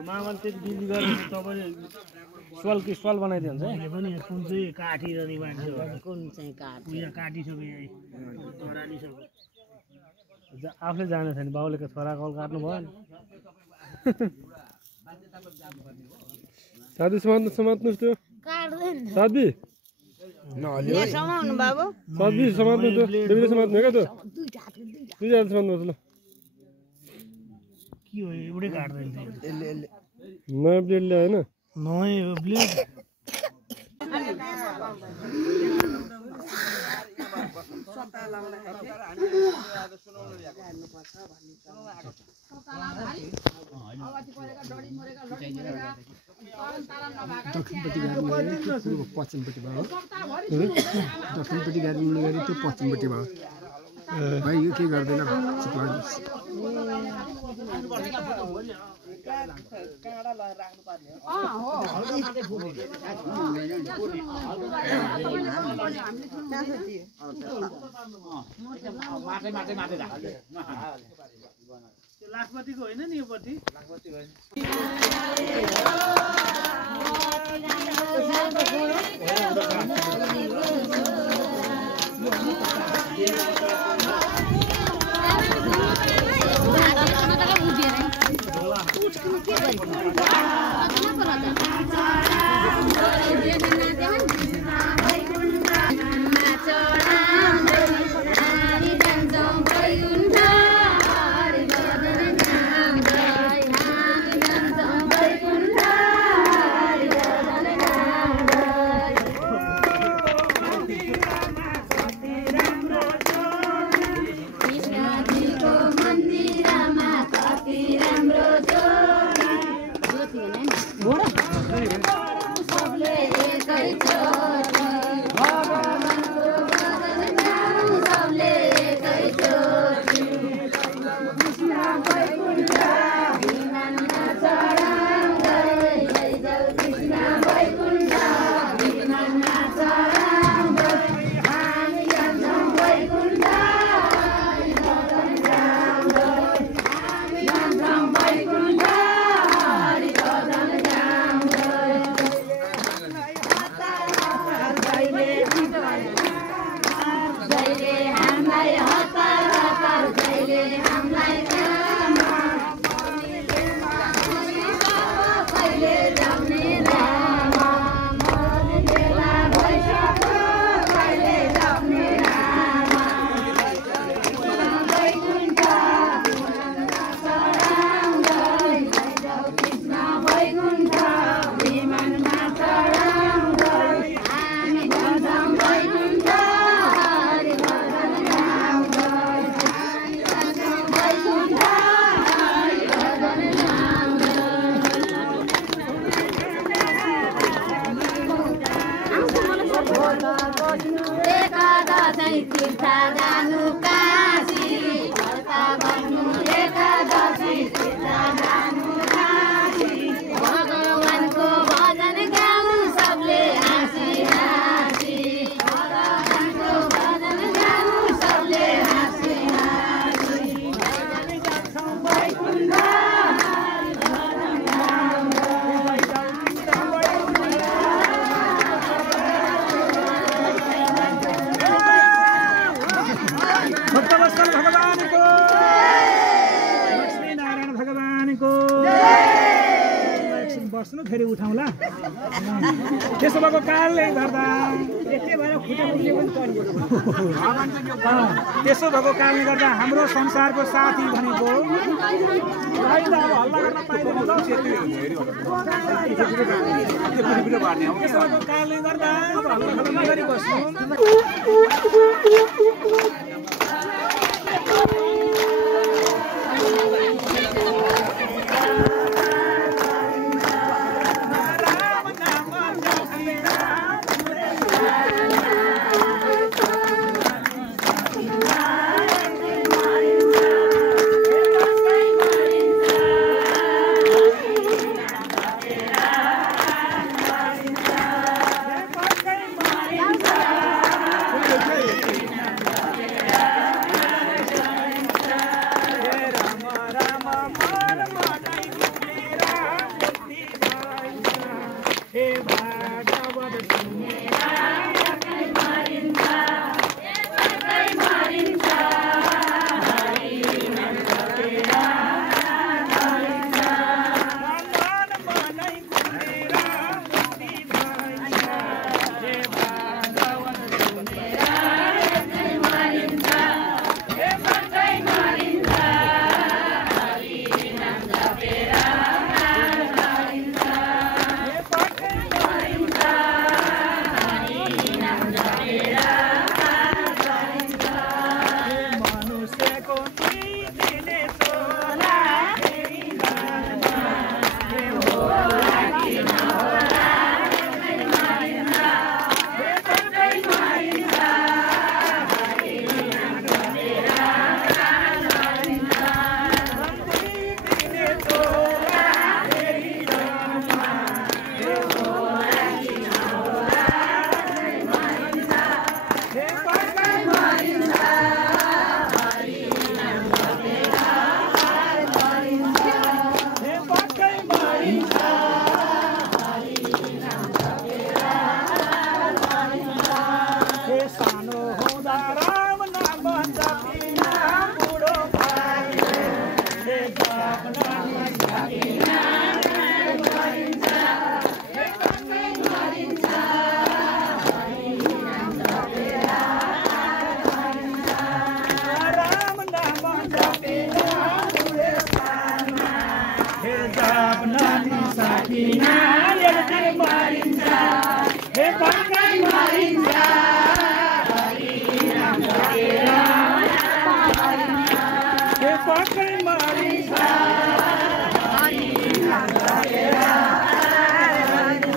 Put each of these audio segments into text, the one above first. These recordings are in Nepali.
मामा त्यति बिजी गरेर तपाईँले सवाल बनाइदियो हुन्छ है पनि कुन चाहिँ काठी रहने मान्छे कुन चाहिँ काठी यहाँ काटिसक्यो आफूले जाने छैन बाउले छोरा कल काट्नु भयो नि साथी समात्नुहोस् त्यो साथी समाउनु बाबु साथी समात्नु त्यो बेबीले समात्नु क्या त्यो दुई हात समात्नुहोस् ल के हो एउटै काट्दैन नयाँ ब्लेड ल्यायो होइन नयाँ ब्लेड दक्षिणपट्टि गाडी पूर्व पश्चिमपट्टि भयो दक्षिणपट्टि गाडी मुनि गरी त्यो पश्चिमपट्टि भयो भाइ यो के गर्दैन लाखपतिको होइन नि योपट्टि बस्नु फेरि उठाउँला त्यसो भएको कारणले गर्दा यस्तै भएर खुट्टा उठ्ने पनि पर्यो त्यसो भएको कारणले गर्दा हाम्रो संसारको साथी भनेको त्यसो भएको कारणले गर्दा हल्ला नगरी बस्नु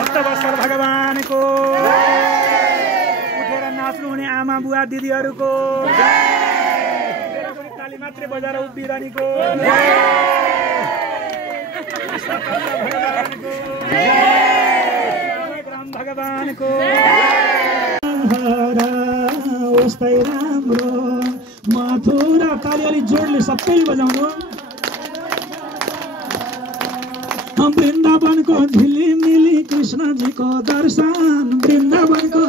भक्तवत्सल भगवानको उठेर नाच्नु हुने आमा बुवा दिदीहरूको ताली मात्रै बजाएर उभिरहनेको भगवानको उस्तै राम्रो मथुरा ताली अलि जोडले सबैले बजाउनु वृन्दावनको झिलिमिली कृष्णजीको दर्शन वृन्दावनको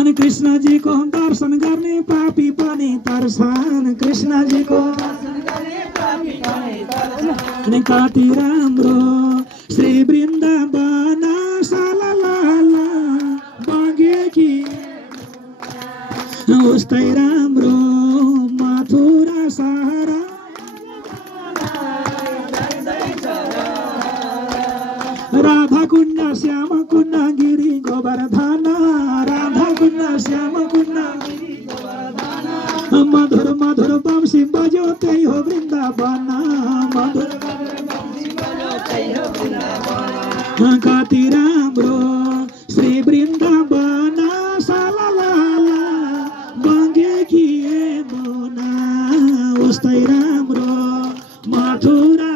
अनि कृष्णजीको दर्शन गर्ने पापी पनि दर्शन कृष्णजीको अनि कति राम्रो श्री वृन्दावन सालाला बगेकी उस्तै राम्रो मथुरा सहरा राधा कुण्ड श्याम कुण्ड गिरी गोवर्धन राधा कुण्ड श्याम कुण्ड मधुर मधुर बंशी बजो त्यही हो वृन्दावन मधुर कति राम्रो श्री वृन्दावन सालाला बगेकी मुना उस्तै राम्रो मथुरा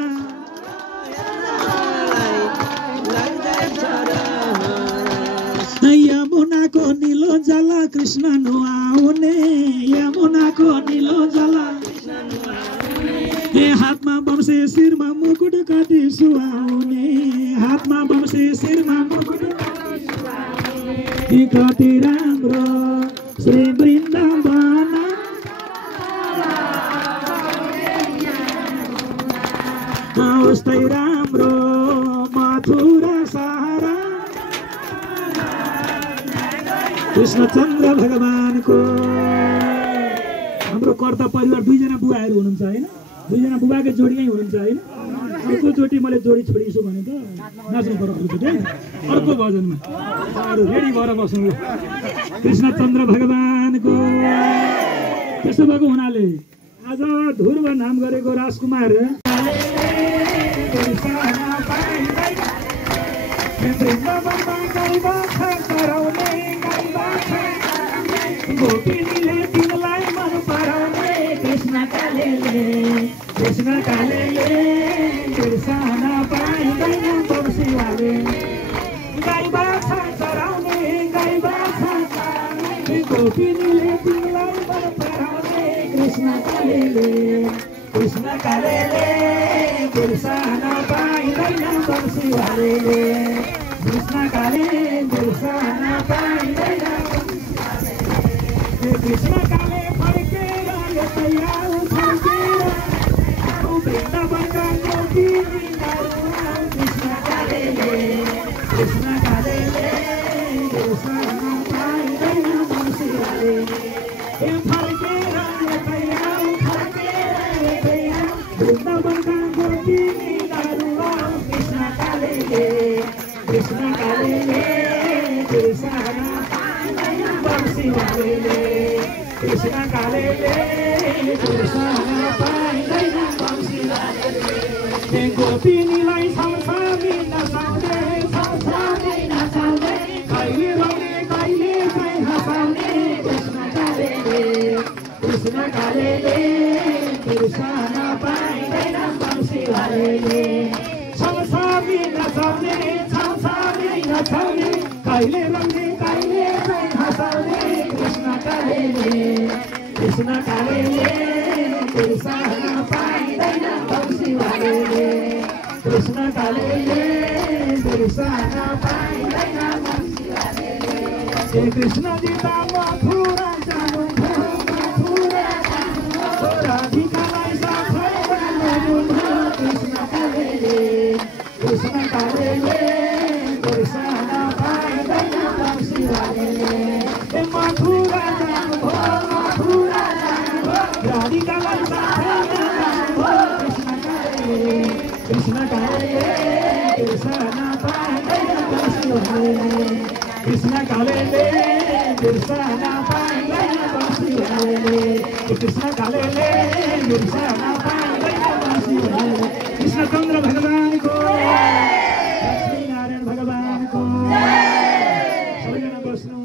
यमुनाको नीलो जल कृष्ण नुहाउने यमुनाको नीलो जल हातमा बम्से शिरमा मुकुट कति सुहाउने हातमा बम्से शिरमा मुकुट कति राम्रो श्री वृन्दावन उस्तै राम्रो मथुरा सहरा कृष्णचन्द्र भगवानको हाम्रो कर्ता परिवार दुईजना बुवाहरू हुनुहुन्छ होइन दुईजना बुबाकै जोडी नै हुनुहुन्छ होइन अर्कोचोटि मैले जोडी छोडिछु भने त नाच्नु पर्यो अर्कोचोटि अर्को भजनमा रेडी भएर बस्नु कृष्णचन्द्र भगवानको त्यसो भएको हुनाले आज ध्रुव नाम गरेको राजकुमार गोपिनीले तिमीलाई मन पराउने कृष्ण कालेले बिर्सन पाइँदैन बम्सीवाले गाई बाछा चराउने गाई बाछा गोपिनीले तिमीलाई मन पराउने कृष्ण कालेले बिर्सन पाइँदैन बम्सीवाले कृष्ण काले बिर्सन पाइँदैन कृष्ण काले फर्केर तयार फर्केर वृन्दावनका कृष्ण कालेले बिर्सन पाइँदैन बम्सीवाले फर्केर तयार वृन्दावनका कृष्ण कालेले बिर्सन बम्सीवाले कृष्ण कालेले बिर्सन पाइँदैन बम्सीवाले गोपिनीलाई सँगसँगै नचाउँदै कहिले रौने कहिले चाहिँ हँसाउने कृष्ण कालेले बिर्सन पाइँदैन बम्सीवाले सँगसँगै नचाउने कहिले रौने कहिले चाहिँ हँसाउने कृष्ण कालेले बिर्सन पाइँदैन बम्सीवाले कृष्ण कालेले बिर्सन पाइँदैन बम्सीवाले कृष्ण जीता मथुरा जानु राधिकालाई साथै राधिकालाई साथै कृष्ण काले बिर्सन पाइँदैन बसिरहने कृष्ण कालेले बिर्सन पाइँदैन बसिरहने कृष्ण कालेले बिर्सन पाइँदैन बसिरहने कृष्णचन्द्र भगवानको लक्ष्मीनारायण भगवानको सबैजना बस्नु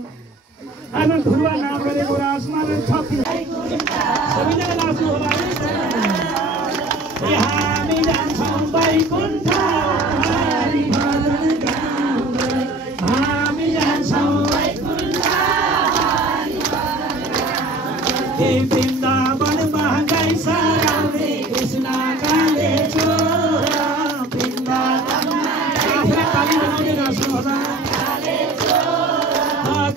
आज धुरुवा नाम गरेको राजमाल छपी सबैजना नाच्नु होला हामी जान्छौँ वैकुण्ठ हरि भजन गाउँदै हामी जान्छौँ वैकुण्ठ हरि भजन गाउँदै वृन्दावनमा गाई सराउने कृष्ण काले छोरा वृन्दावनमा आफूले ताली बनाउने नाच्नु होला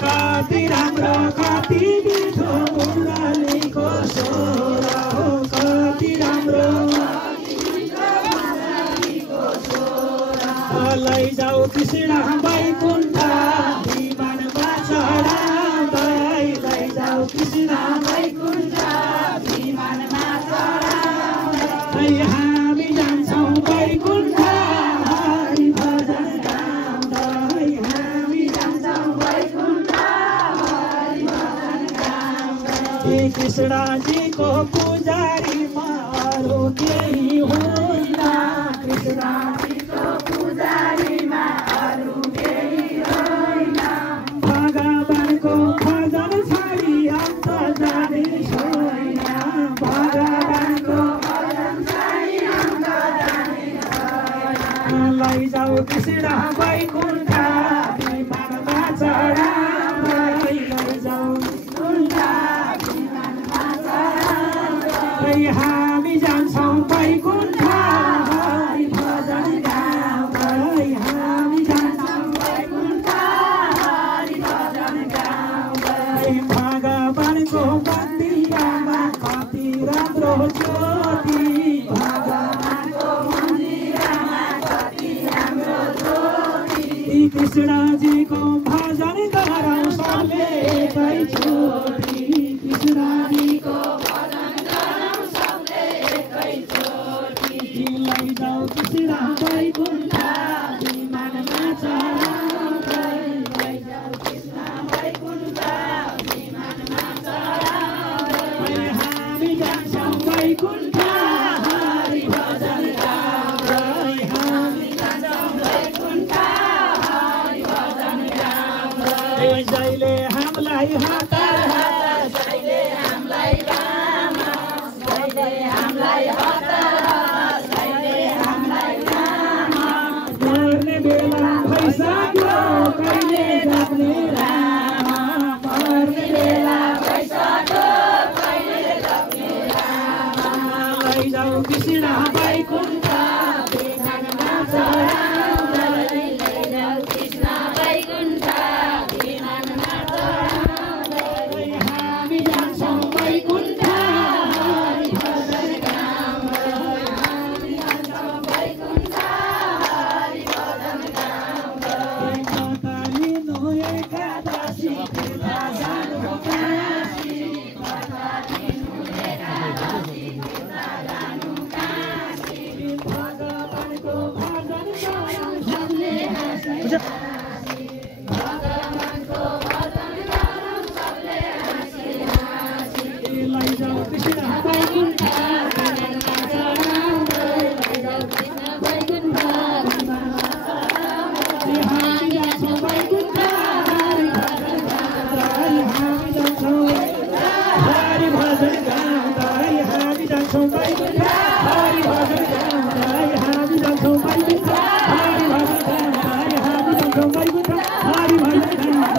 कति राम्रो कति मिठो मुरलीको स्वर हो कति राम्रो लैजाऊ कृष्ण वैकुण्ठ विमानमा चढाउँदै लैजाऊ कृष्ण वैकुण्ठ विमानमा चढाउँदै हामी जान्छौँ वैकुण्ठ हरि भजन गाउँदै हामी जान्छौँ वैकुण्ठ हरि भजन गाउँदै कृष्णजीको पुजारी म अरू केही होइन कृष्णजीको पुजारीमा अरू केही होइन भगवानको भजन छाडी अन्त जाने छैन भगवानको भजन छाडी अन्त जाने छैन लैजाऊ कृष्ण वैकुण्ठ विमानमा चढाउँदै लैजाऊ वैकुण्ठ विमानमा चढाउँदै हामी जान्छौँ वैकुण्ठ हरि भजन गाउँदै हामी जान्छौँ वैकुण्ठ हरि भजन गाउँदै भगवानको मन्दिरमा कति राम्रो ज्योति भगवानको मन्दिरमा कति राम्रो ज्योति कृष्णजीको भजन गरौँ सबले एकैचोटि कृष्णजीको भजन गरौँ सबले एकैचोटि लैजाऊ कृष्ण वैकुण्ठ विमानमा चढाउँदै लैजाऊ कृष्ण वैकुण्ठ विमानमा चढाउँदै हामी जान्छौँ वैकुण्ठ हरि भजन गाउँदै हामी जान्छौँ वैकुण्ठ हरि भजन गाउँदै जहिले हामीलाई हतार जहिले हामीलाई लामा जहिले हामीलाई हतार जहिले हामीलाई लामा मर्ने बेला भइसक्यो कहिले जाने रामा मर्ने बेला भइसक्यो कहिले जाने रामा लैजाऊ कृष्ण वैकुण्ठ विमानमा चढाउँदै लैजाऊ कृष्ण वैकुण्ठ विमानमा चढाउँदै हामी जान्छौँ वैकुण्ठ हरि भजन गाउँदै हामी जान्छौँ वैकुण्ठ हरि भजन गाउँदै लिनु एकादशी तीर्थ जानु काशी लिनु एकादशी तीर्थ जानु काशी भगवानको भजन गरौँ सबले हाँसी भगवानको भजन गरौँ सबले हाँसी हाँसी लैजाऊ कृष्ण वैकुण्ठ विमानमा चढाउँदै लैजाऊ कृष्ण वैकुण्ठ विमानमा चढाउँदै हामी जान्छौँ वैकुण्ठ हरि भजन गाउँदै हामी जान्छौँ हरि भजन गाउँदै हामी जान्छौँ वैकुण्ठ हरि भजन गाउँदै हामी जान्छौँ वैकुण्ठ हरि भजन गाउँदै हामी जान्छौँ वैकुण्ठ हरि भजन गाउँदै हामी जान्छौँ वैकुण्ठ हरि भजन गाउँदै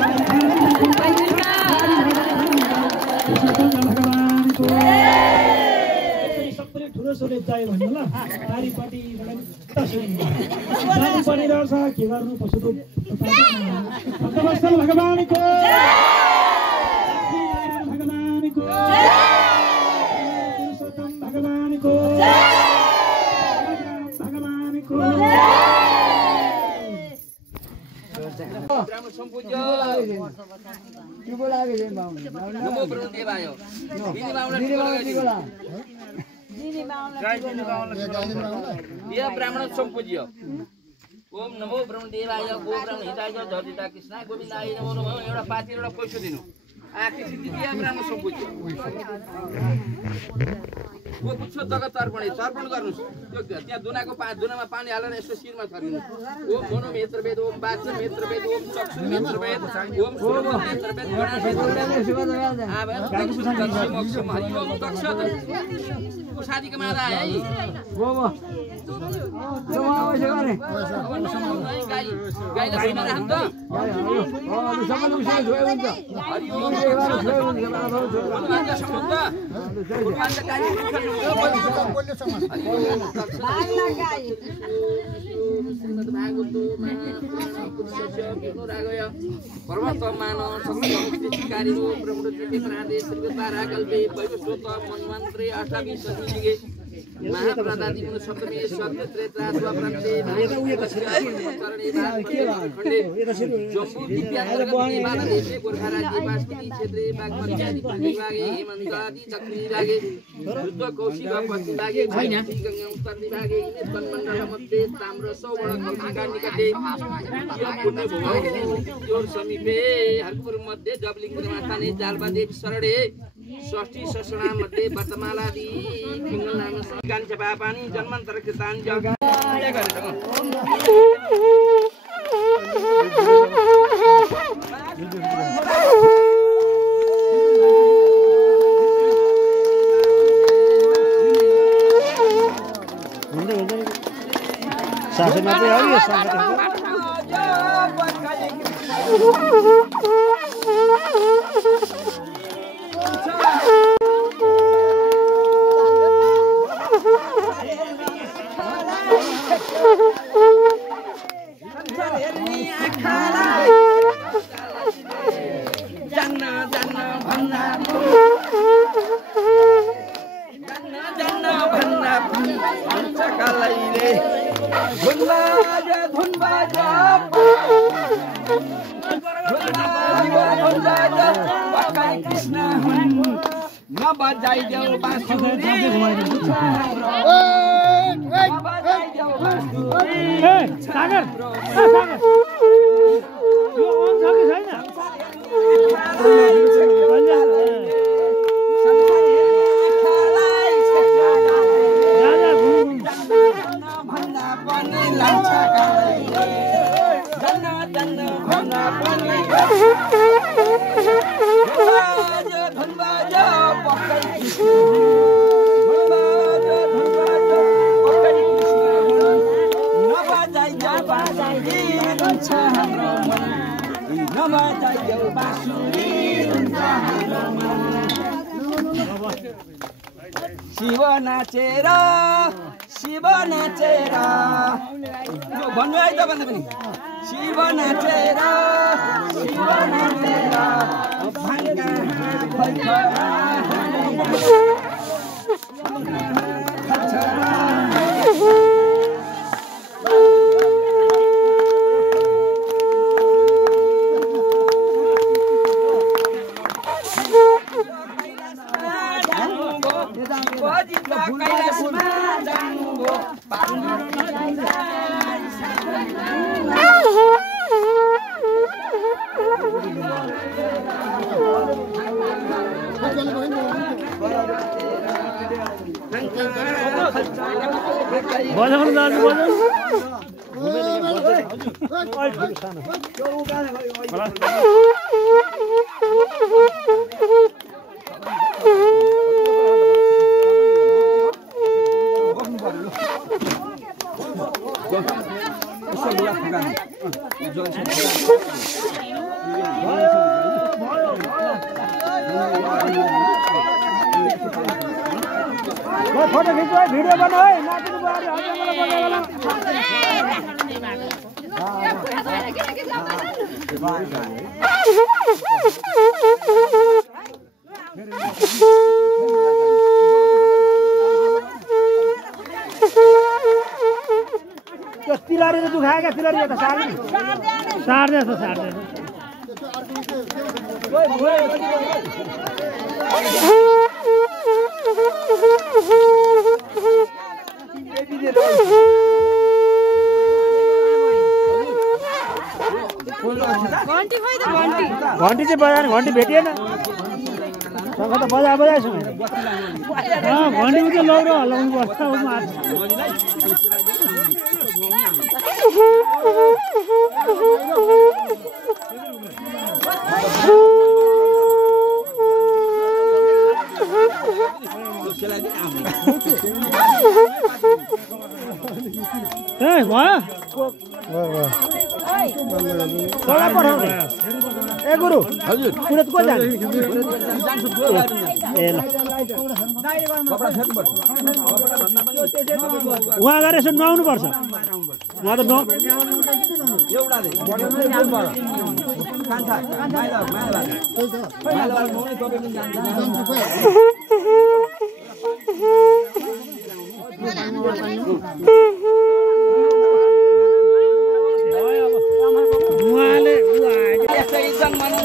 कृष्णचन्द्र भगवानको सबैले ठुलो स्वरले जय भन्नु ल पारिपट्टिबाट जानु पर्ने रहेछ के गर्नु पशुको भक्तवत्सल भगवानको लक्ष्मीनारायण भगवानको पुरुषोत्तम भगवानको भगवानको सम्पूज्य नमो ब्रह्मदेवाय बिनी बाहुन यो ब्राह्मण सम्पूज्य ओम नमो ब्रह्मदेवाय गो ब्राह्मण हिताय जर्जिता कृष्ण गोविन्दाय नमो नमः एउटा पाती एउटा पैसो दिनु आखिर सिद्धि दिया ब्राह्मण सम्पूज्य वो पुच्छो तक तर्पण गर्नुस् त्यो त्यहाँ दुनामा पानी हालेर यसो शिरमा छर्किनु ओम मनो मेत्र वेद ओम वाच मेत्र वेद ओम चक्षु मेत्र वेद ओम श्रोत मेत्र वेद साथीको माला है गाईलाई हाम त महाप्रदादि सप्तमी सत्य त्रेता द्वापरन्ते जम्बू दिव्याङ्गदेशे गोर्खा राज्य बासमती क्षेत्रे बागमती आदि विभागे हेमन्त आदि दक्षिण विभागे रुद्र कौशिक पश्चिम विभागे गङ्गा उत्तर विभागे तन्मण्डल मध्ये ताम्र सौवर्ण कल्पिका निकटे पुण्य भूमि समीपे हरपुर मध्ये जबलिङ माताने जालबा देवी शरणे षष्ठी ससना मध्ये वर्तमालादि पिङ्गल नाम काञ्च पापानि जन्मान्तर कृतानि जग सासुमा चाहिँ हो यो शिव नाचेर भन्नु है त भन्दा पनि शिव नाचेर बजाउनु दाजु फोटो खिच्नु भिडियो बनाऊ है नाच्नु पर्यो त्यो तिलहरी दुखायो क्या तिलहरी त सार्दै घन्टी चाहिँ बजाएर घन्टी भेटिएन तब त बजाएछु घन्टी चाहिँ लौरो हल्लाउनु पर्छ ए गुरु हजुर पुरा को जान्छ ए ल उहाँ गएर यसो नुहाउनु पर्छ उहाँ त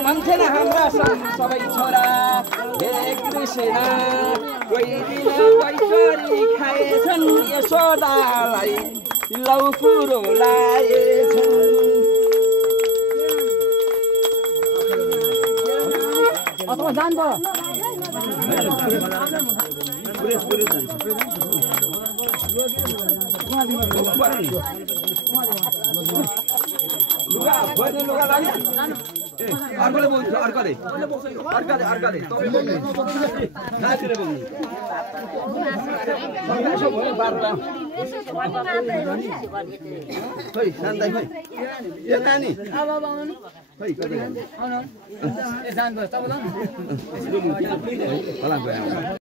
मन्थेन हाम्रा सबै छोरा हे कृष्ण कोही दिन कैसरी खाएछन् यशोदालाई लौ कुरो लाएछन् अथवा जान्छ लुगा भोजन लुगा लाग्यो अर्कोले बोल्छ अर्काले तपाईँ बोल्नु नातिले बोल्नु यसो भयो बार्ता खै शान्ता खै ए नानी खै कति